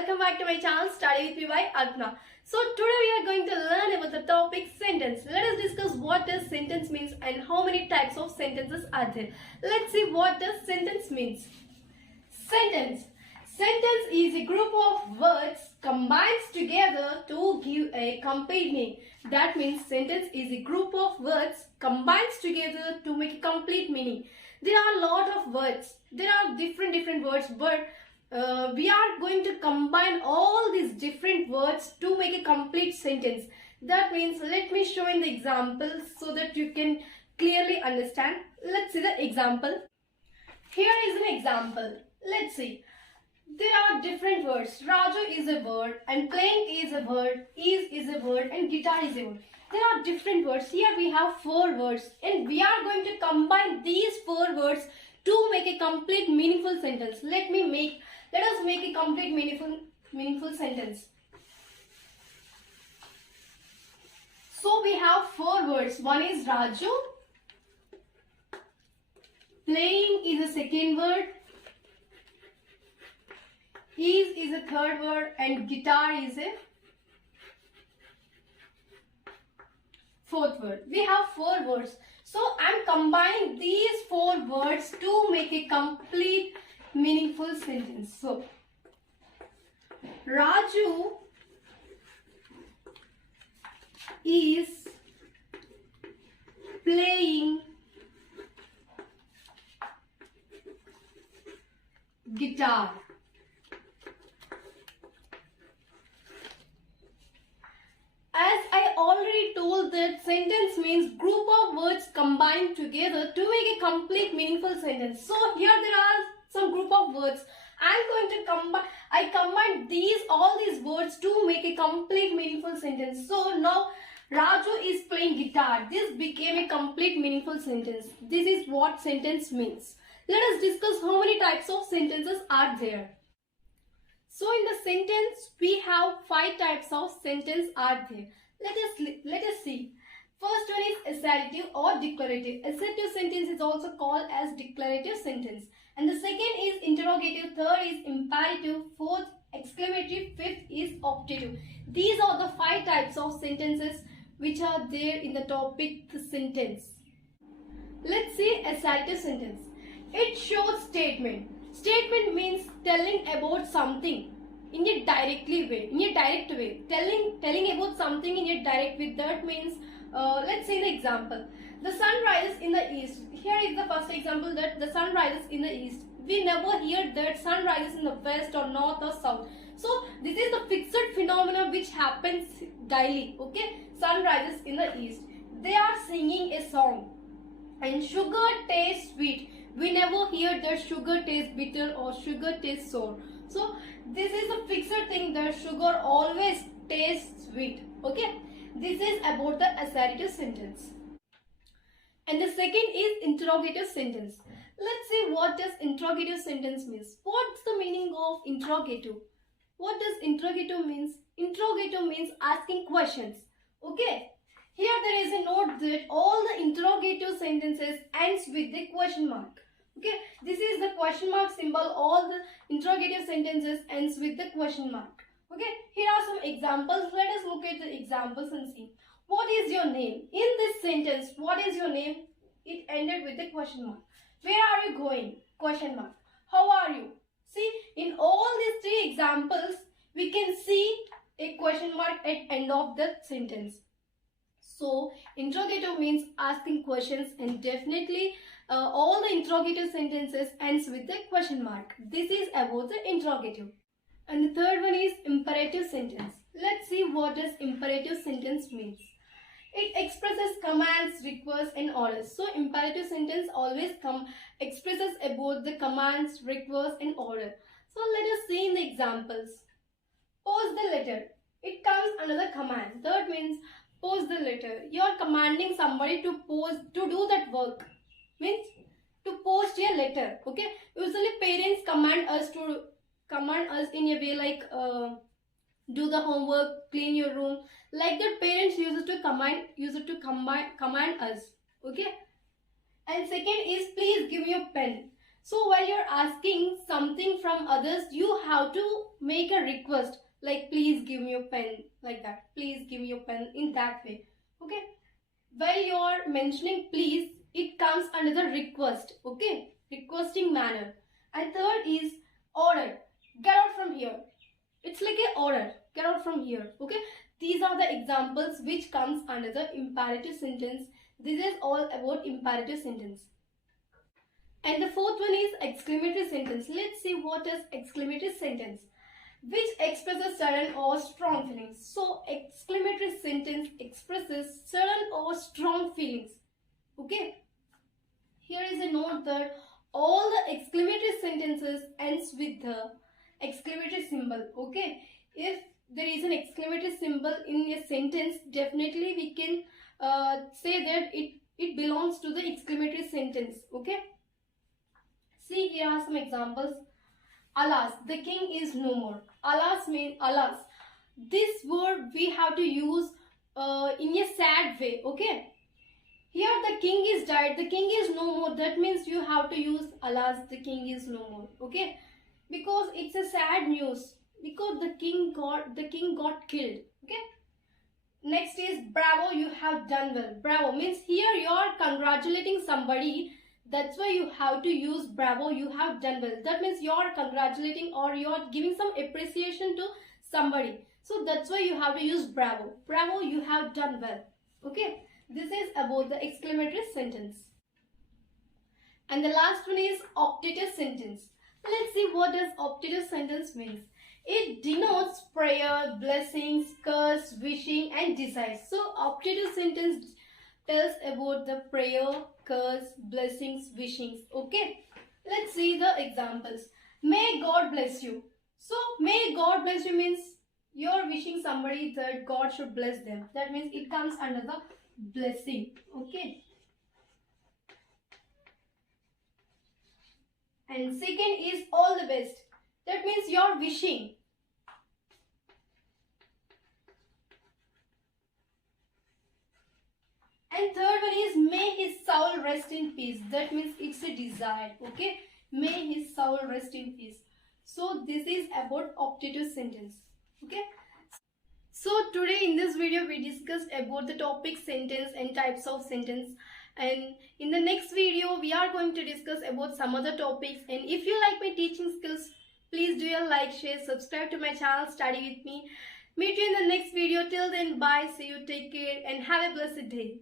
welcome back to my channel Study with me by Arpana. So today we are going to learn about the topic sentence. Let us discuss what does sentence means and how many types of sentences are there. Let's see what does sentence means. Sentence. Sentence is a group of words combined together to give a complete meaning. That means sentence is a group of words combined together to make a complete meaning. There are a lot of words. There are different words, but we are going to combine all these different words to make a complete sentence. That means let me show in the examples so that you can clearly understand. Let's see the example. Here is an example. Let's see. There are different words. Raju is a word and playing is a word, is a word and guitar is a word. There are different words. Here we have 4 words and we are going to combine these 4 words to make a complete meaningful sentence. Let us make a complete meaningful sentence. So we have 4 words. One is Raju, playing is a second word, is a third word and guitar is a fourth word. We have 4 words. So I am combining these 4 words to make a complete meaningful sentence. So Raju is playing guitar. As I already told, that sentence means group of words combined together to make a complete meaningful sentence. So here there are some group of words. I combine all these words to make a complete meaningful sentence. So now Raju is playing guitar. This became a complete meaningful sentence. This is what sentence means. Let us discuss how many types of sentences are there. So in the sentence we have 5 types of sentence are there. Let us see. First one is assertive or declarative. Assertive sentence is also called as declarative sentence. And the second is interrogative, third is imperative, fourth exclamatory, fifth is optative. These are the 5 types of sentences which are there in the topic the sentence. Let's see assertive sentence. It shows statement. Statement means telling about something in a direct way. Telling about something in a direct way. That means, let's see the example. The sun rises in the east. Here is the first example, that the sun rises in the east. We never hear that sun rises in the west or north or south. So this is the fixed phenomena which happens daily. Okay, sun rises in the east. They are singing a song. And sugar tastes sweet. We never hear that sugar tastes bitter or sugar tastes sour. So this is a fixed thing, that sugar always tastes sweet. Okay, this is about the assertive sentence. And the second is interrogative sentence. Let's see what does interrogative sentence means. What's the meaning of interrogative? What does interrogative means? Interrogative means asking questions. Okay. Here there is a note that all the interrogative sentences ends with the question mark. Okay, this is the question mark symbol. All the interrogative sentences ends with the question mark. Okay, here are some examples. Let us look at the examples and see. What is your name? In this sentence, what is your name? It ended with the question mark. Where are you going? Question mark. How are you? See, in all these 3 examples, we can see a question mark at end of the sentence. So, interrogative means asking questions, and definitely all the interrogative sentences ends with the question mark. This is about the interrogative. And the third one is imperative sentence. Let's see what does imperative sentence means. It expresses commands, requests and orders. So imperative sentence always expresses about the commands, requests and order. So let us see in the examples. Post the letter. It comes another command. That means post the letter. You are commanding somebody to do that work. Means to post a letter. Okay. Usually parents command us in a way like do the homework, clean your room. Like that, parents used to command us. Okay. And second is please give me a pen. So while you're asking something from others, you have to make a request, like please give me your pen, like that. Please give me your pen, in that way. Okay. While you're mentioning please, it comes under the request. Okay. Requesting manner. And third is order. Get out from here. It's like a order. Get out from here. Okay. These are the examples which comes under the imperative sentence. This is all about imperative sentence. And the fourth one is exclamatory sentence. Let's see what is exclamatory sentence, which expresses sudden or strong feelings. So exclamatory sentence expresses sudden or strong feelings. Okay. Here is a note that all the exclamatory sentences ends with the exclamatory symbol. Okay. If there is an exclamatory symbol in a sentence, definitely we can say that it belongs to the exclamatory sentence. Okay. See, here are some examples. Alas, the king is no more. Alas means alas. This word we have to use in a sad way. Okay. Here the king is died. The king is no more. That means you have to use alas, the king is no more. Okay. Because it's a sad news. Because the king got killed. Okay. Next is bravo, you have done well. Bravo means here you are congratulating somebody. That's why you have to use bravo, you have done well. That means you are congratulating or you are giving some appreciation to somebody. So that's why you have to use bravo. Bravo, you have done well. Okay. This is about the exclamatory sentence. And the last one is optative sentence. Let's see what does optative sentence means. It denotes prayer, blessings, curse, wishing and desires. So optative sentence tells about the prayer, curse, blessings, wishings. Okay. Let's see the examples. May God bless you. So may God bless you means you're wishing somebody that God should bless them. That means it comes under the blessing. Okay. And second is all the best. That means you're wishing. And third one is may his soul rest in peace. That means it's a desire. Okay. May his soul rest in peace. So this is about optative sentence. Okay. So today in this video we discussed about the topic sentence and types of sentence. And in the next video we are going to discuss about some other topics. And if you like my teaching skills, please do a like, share, subscribe to my channel, study with me. Meet you in the next video. Till then, bye, see you, take care and have a blessed day.